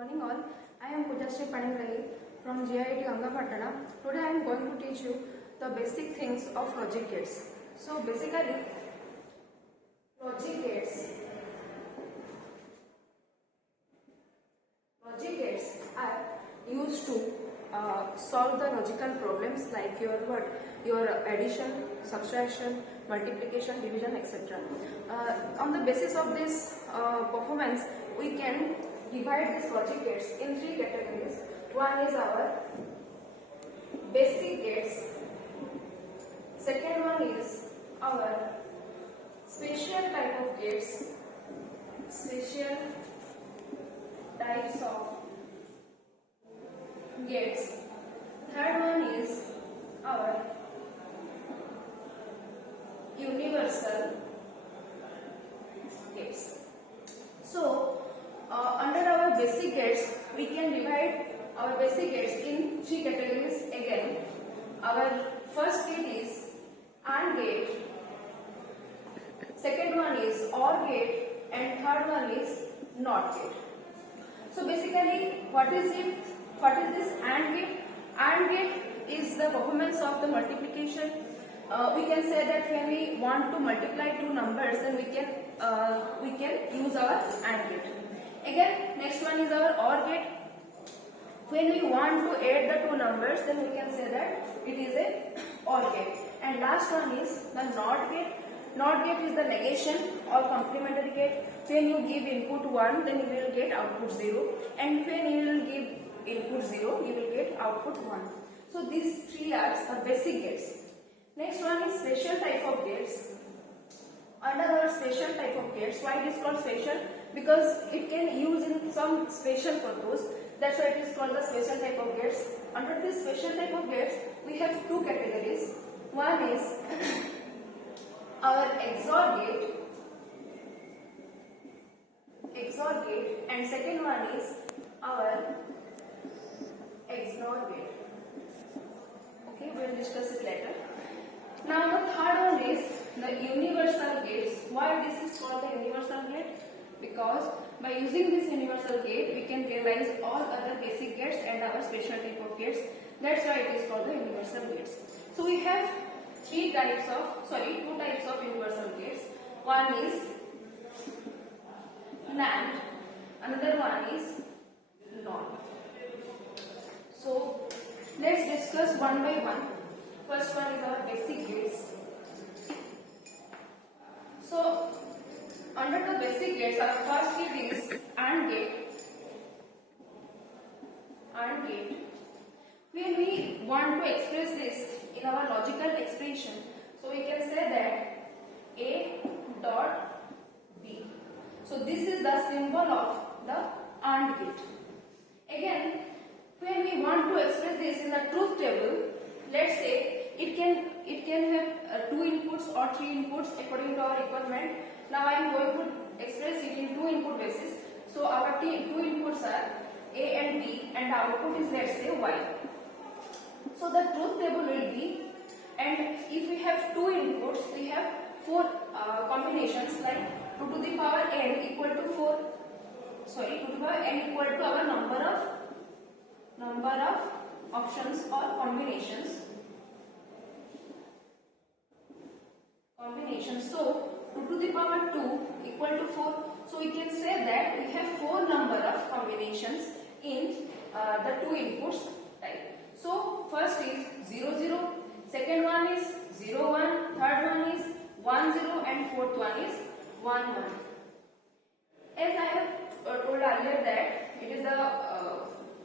Morning all, I am Pujashree Paningrai from GIT Gangapatana. Today I am going to teach you the basic things of logic gates. So basically, logic gates are used to solve the logical problems like your addition, subtraction, multiplication, division, etc. On the basis of this performance, we can divide these logic gates in three categories. One is our basic gates. Second one is our special type of gates. Special types of gates. Third one is our universal gates. So, under our basic gates, we can divide our basic gates in three categories again. Our first gate is AND gate, second one is OR gate, and third one is NOT gate. So basically, what is it? What is this AND gate? AND gate is the performance of the multiplication. We can say that when we want to multiply two numbers, then we can use our AND gate. Again, next one is our OR gate. When we want to add the two numbers, then we can say that it is a OR gate. And last one is the NOT gate. NOT gate is the negation or complementary gate. When you give input 1, then you will get output 0. And when you will give input 0, you will get output 1. So these three are the basic gates. Next one is special type of gates. Under our special type of gates, why it is called special? Because it can use in some special purpose. That's why it is called the special type of gates. Under this special type of gates, we have two categories. One is our XOR gate, and second one is our XNOR gate. Okay, we will discuss it later. Now the third one is the universal gates. Why this is called the universal gate? Because by using this universal gate, we can realize all other basic gates and our special type of gates. That's why it is called the universal gates. So we have two types of universal gates. One is NAND, another one is NOT. So let's discuss one by one. First one is our basic gates. So under the basic gates, our first gate is AND gate. AND gate. When we want to express this in our logical expression, so we can say that A dot B. So this is the symbol of the AND gate. Again, when we want to express this in the truth table, let's say it can have 2 inputs or 3 inputs according to our requirement. Now I am going to express it in 2 input basis. So our 2 inputs are A and B, and the output is, let's say, Y. So the truth table will be, and if we have 2 inputs, we have 4 combinations like 2 to the power n equal to 4. 2 to the power n equal to our number of options or combinations. So 2 to the power 2 equal to 4. So we can say that we have 4 number of combinations in the 2 inputs type. So first is 0 0, second one is 0 1, third one is 1 0, and fourth one is 1 1. As I have told earlier that it is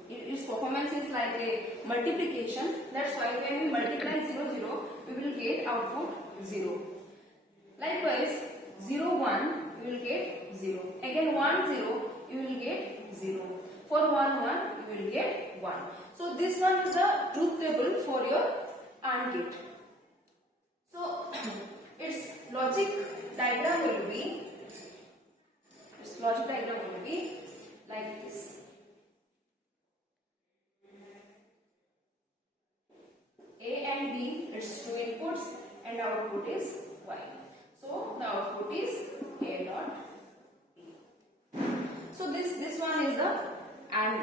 its performance is like a multiplication. That's why when we multiply 0 0, we will get output 0. Likewise, 0 1, you will get 0. Again 1 0, you will get 0. For 1 1, you will get 1. So this one is the truth table for your AND gate. So its logic diagram will be like this. A and B, its 2 inputs, and output is Y. So the output is A dot B. So this one is the AND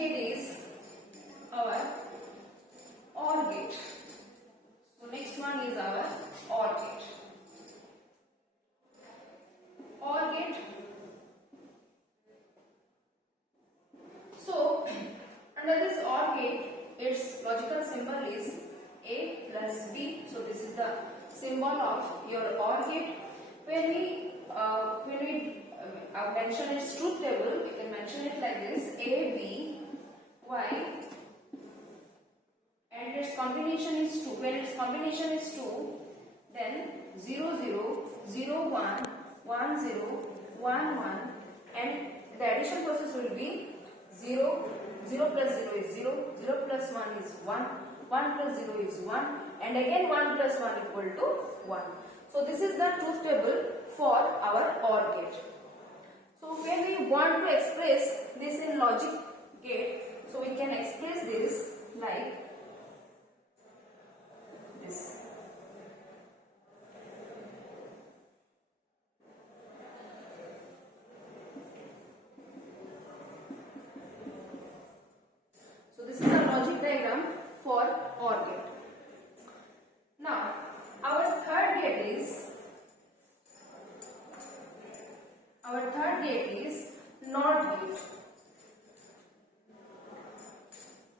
gate is our OR gate. So next one is our OR gate. OR gate. So under this OR gate, its logical symbol is A plus B. So this is the symbol of your OR gate. When we mention its truth table, we can mention it like this: A, B, Y, and its combination is 2. When its combination is 2, then 0, 0, 0, 1, 1, 0, 1, 1, and the addition process will be 0, 0 plus 0 is 0, 0 plus 1 is 1, 1 plus 0 is 1, and again 1 plus 1 equal to 1. So this is the truth table for our OR gate. So when we want to express this in logic gate, so we can express this like this. So this is the logic diagram for OR gate. Now our third gate is NOT gate.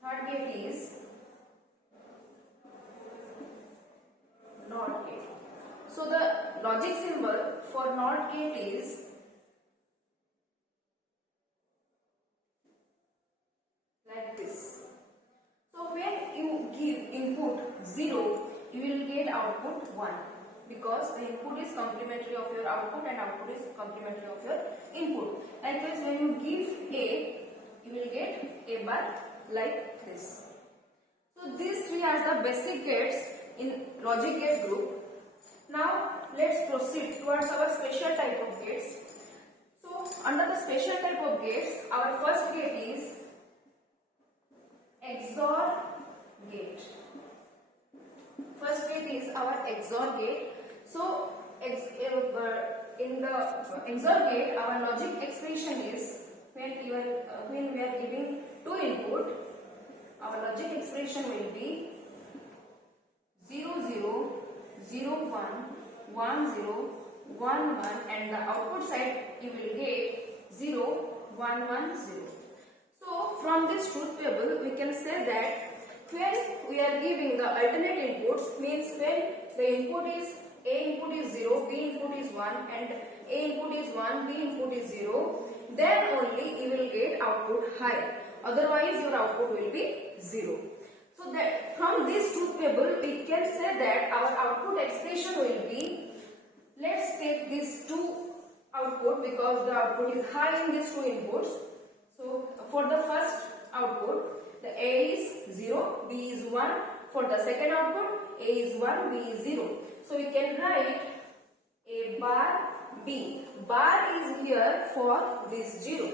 Third gate is NOT gate. So the logic symbol for NOT gate is like this. So when you give input 0, you will get output 1, because the input is complementary of your output and output is complementary of your input. Likewise, when you give A, you will get A bar like this. So these three are the basic gates in logic gate group. Now let's proceed towards our special type of gates. So under the special type of gates, our first gate is XOR gate. First gate is our XOR gate. So in the XOR gate, our logic expression is when we are giving two input, our logic expression will be 0, 0, 0, 1, 1, 0, 1, 1, and the output side you will get 0, 1, 1, 0. So from this truth table, we can say that when we are giving the alternate inputs, means when the input is A input is 0, B input is 1, and A input is 1, B input is 0, then only you will get output high. Otherwise your output will be 0. So that from this truth table, we can say that our output expression will be, let's take these two output because the output is high in these two inputs. So for the first output, the A is 0, B is 1. For the second output, A is 1, B is 0. So we can write A bar B. Bar is here for this 0.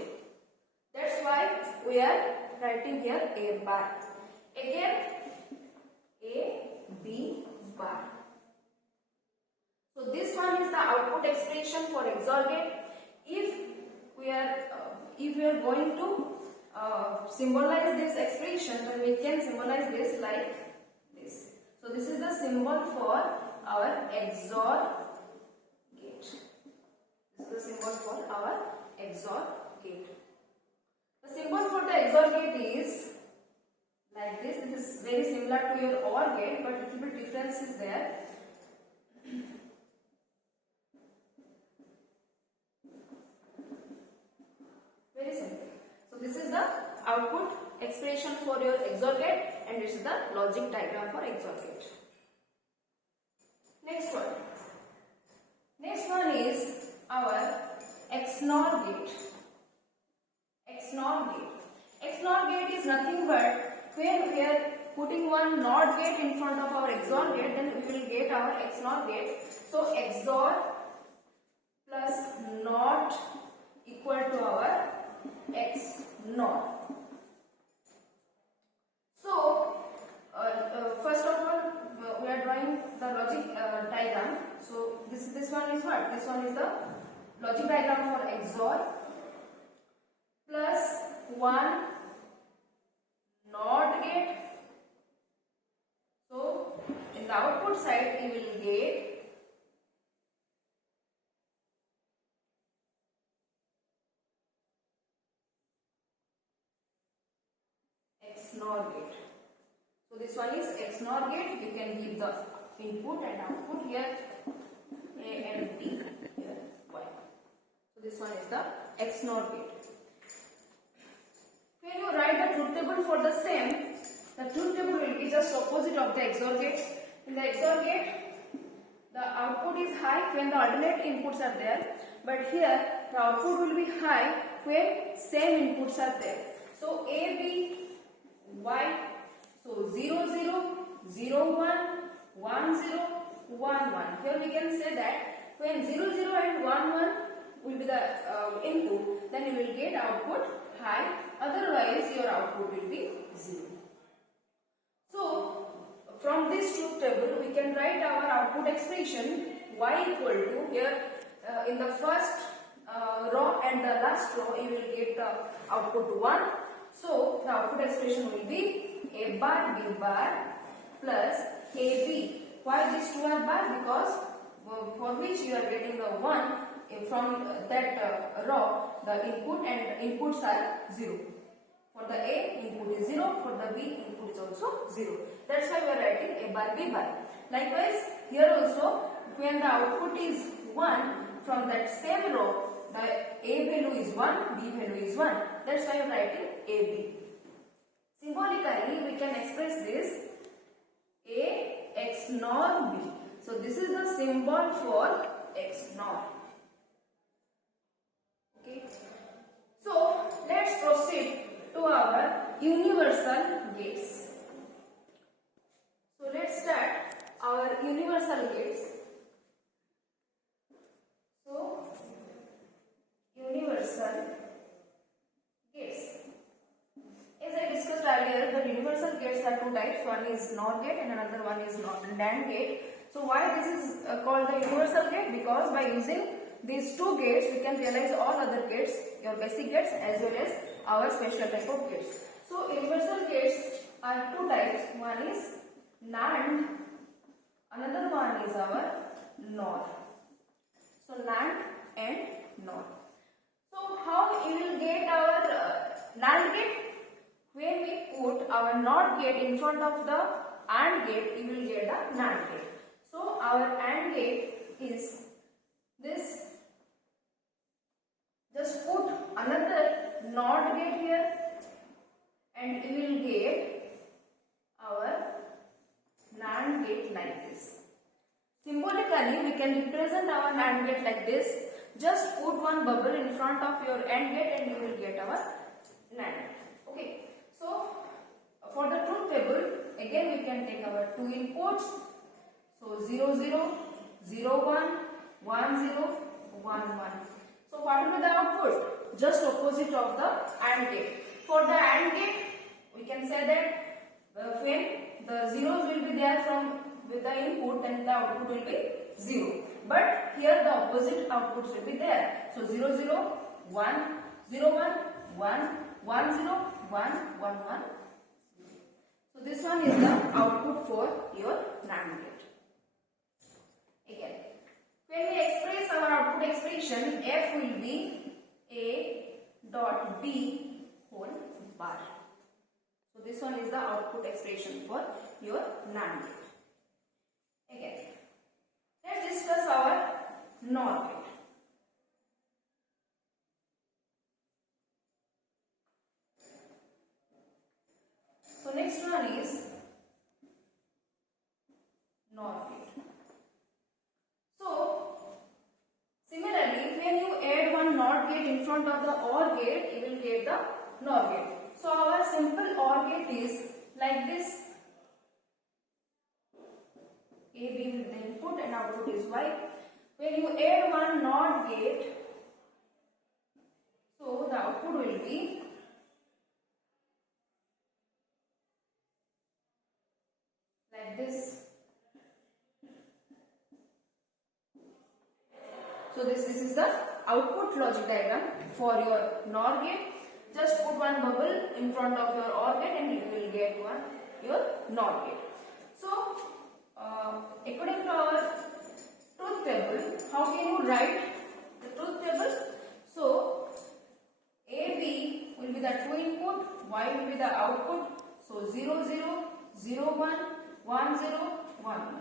That's why we are writing here A bar. Again, A, B bar. So this one is the output expression for XOR gate. If we are going to symbolize this expression, then we can symbolize this like this. So this is the symbol for our XOR gate. This is the symbol for our XOR gate. The symbol for the XOR gate is like this. It is very similar to your OR gate, but little bit difference is there. Very simple. So this is the output expression for your XOR gate, and this is the logic diagram for XOR gate. Next one. Next one is our XNOR gate. XNOR gate. XNOR gate is nothing but when we are putting one NOT gate in front of our XOR gate, then we will get our XNOR gate. So XOR plus NOT equal to our XNOR. So first of all, we are drawing the logic diagram. So this one is what? This one is the logic diagram for XOR plus 1 XNOR gate. So this one is XNOR gate. You can give the input and output here A and B, here Y. So this one is the XNOR gate. When you write the truth table for the same, the truth table will be just opposite of the XOR gate. In the XOR gate, the output is high when the alternate inputs are there, but here the output will be high when same inputs are there. So A, B, Y, so 0, 0, 0, 1, 1, 0, 1, 1. Here we can say that when 0, 0 and 1, 1 will be the input, then you will get output high, otherwise your output will be 0. So from this truth table we can write our output expression y equal to, here in the first row and the last row you will get the output 1. So the output expression will be A bar B bar plus AB. Why these two are bar? Because for which you are getting the 1 from that row, the input and inputs are 0. For the A, input is 0. For the B, input is also 0. That's why we are writing A bar B bar. Likewise, here also when the output is 1 from that same row, the A value is 1, B value is 1. That's why I am writing AB. Symbolically, we can express this A XNOR B. So this is the symbol for XNOR. Okay. So let's proceed to our universal gates. So let's start our universal gates. So universal gates. As I discussed earlier, the universal gates are two types. One is NOR gate and another one is NAND gate. So why this is called the universal gate? Because by using these two gates, we can realize all other gates, your basic gates as well as our special type of gates. So universal gates are two types. One is NAND, another one is our NOR. So NAND and NOR. So how you will get our NAND gate? When we put our NOT gate in front of the AND gate, you will get the NAND gate. So our AND gate is this. Just put another NOT gate here and you will get our NAND gate like this. Symbolically, we can represent our NAND gate like this. Just put one bubble in front of your AND gate and you will get our NAND. Okay. So for the truth table, again we can take our two inputs. So 0, 0, 0, 1, 1, 0, 1, 1. So what will be the output? Just opposite of the AND gate. For the AND gate, we can say that when the zeros will be there from with the input, then the output will be 0. But here the opposite outputs will be there. So 0, 0, 1, 0, 1, 1, 1, 0, 1, 1, 1. So this one is the output for your NAND gate. Again, when we express our output expression, F will be A dot B whole bar. So this one is the output expression for your NAND gate. Again, let's discuss our NOR gate. So next one is NOR gate. So similarly, when you add one NOT gate in front of the OR gate, you will get the NOR gate. So our simple OR gate is like this. A, B with the input and output is Y. When you add one NOT gate, so the output will be like this. So this is the output logic diagram for your NOR gate. Just put one bubble in front of your OR gate and you will get your NOR gate. So according to our truth table, how can you write the truth table? So AB will be the true input, Y will be the output. So 0, 0, 0, 1, 1, 0, 1, 1.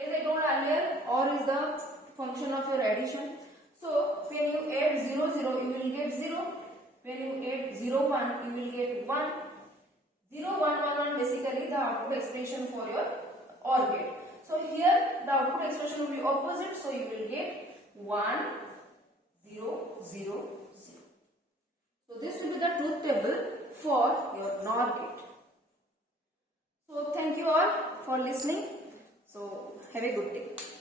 As I told earlier, OR is the function of your addition. So when you add 0, 0, you will get 0. When you add 0, 1, you will get 1. 0, 1, 1, 1 basically the output expression for your OR gate. So here the output expression will be opposite. So you will get 1, 0, 0, 0. So this will be the truth table for your NOR gate. So thank you all for listening. So have a good day.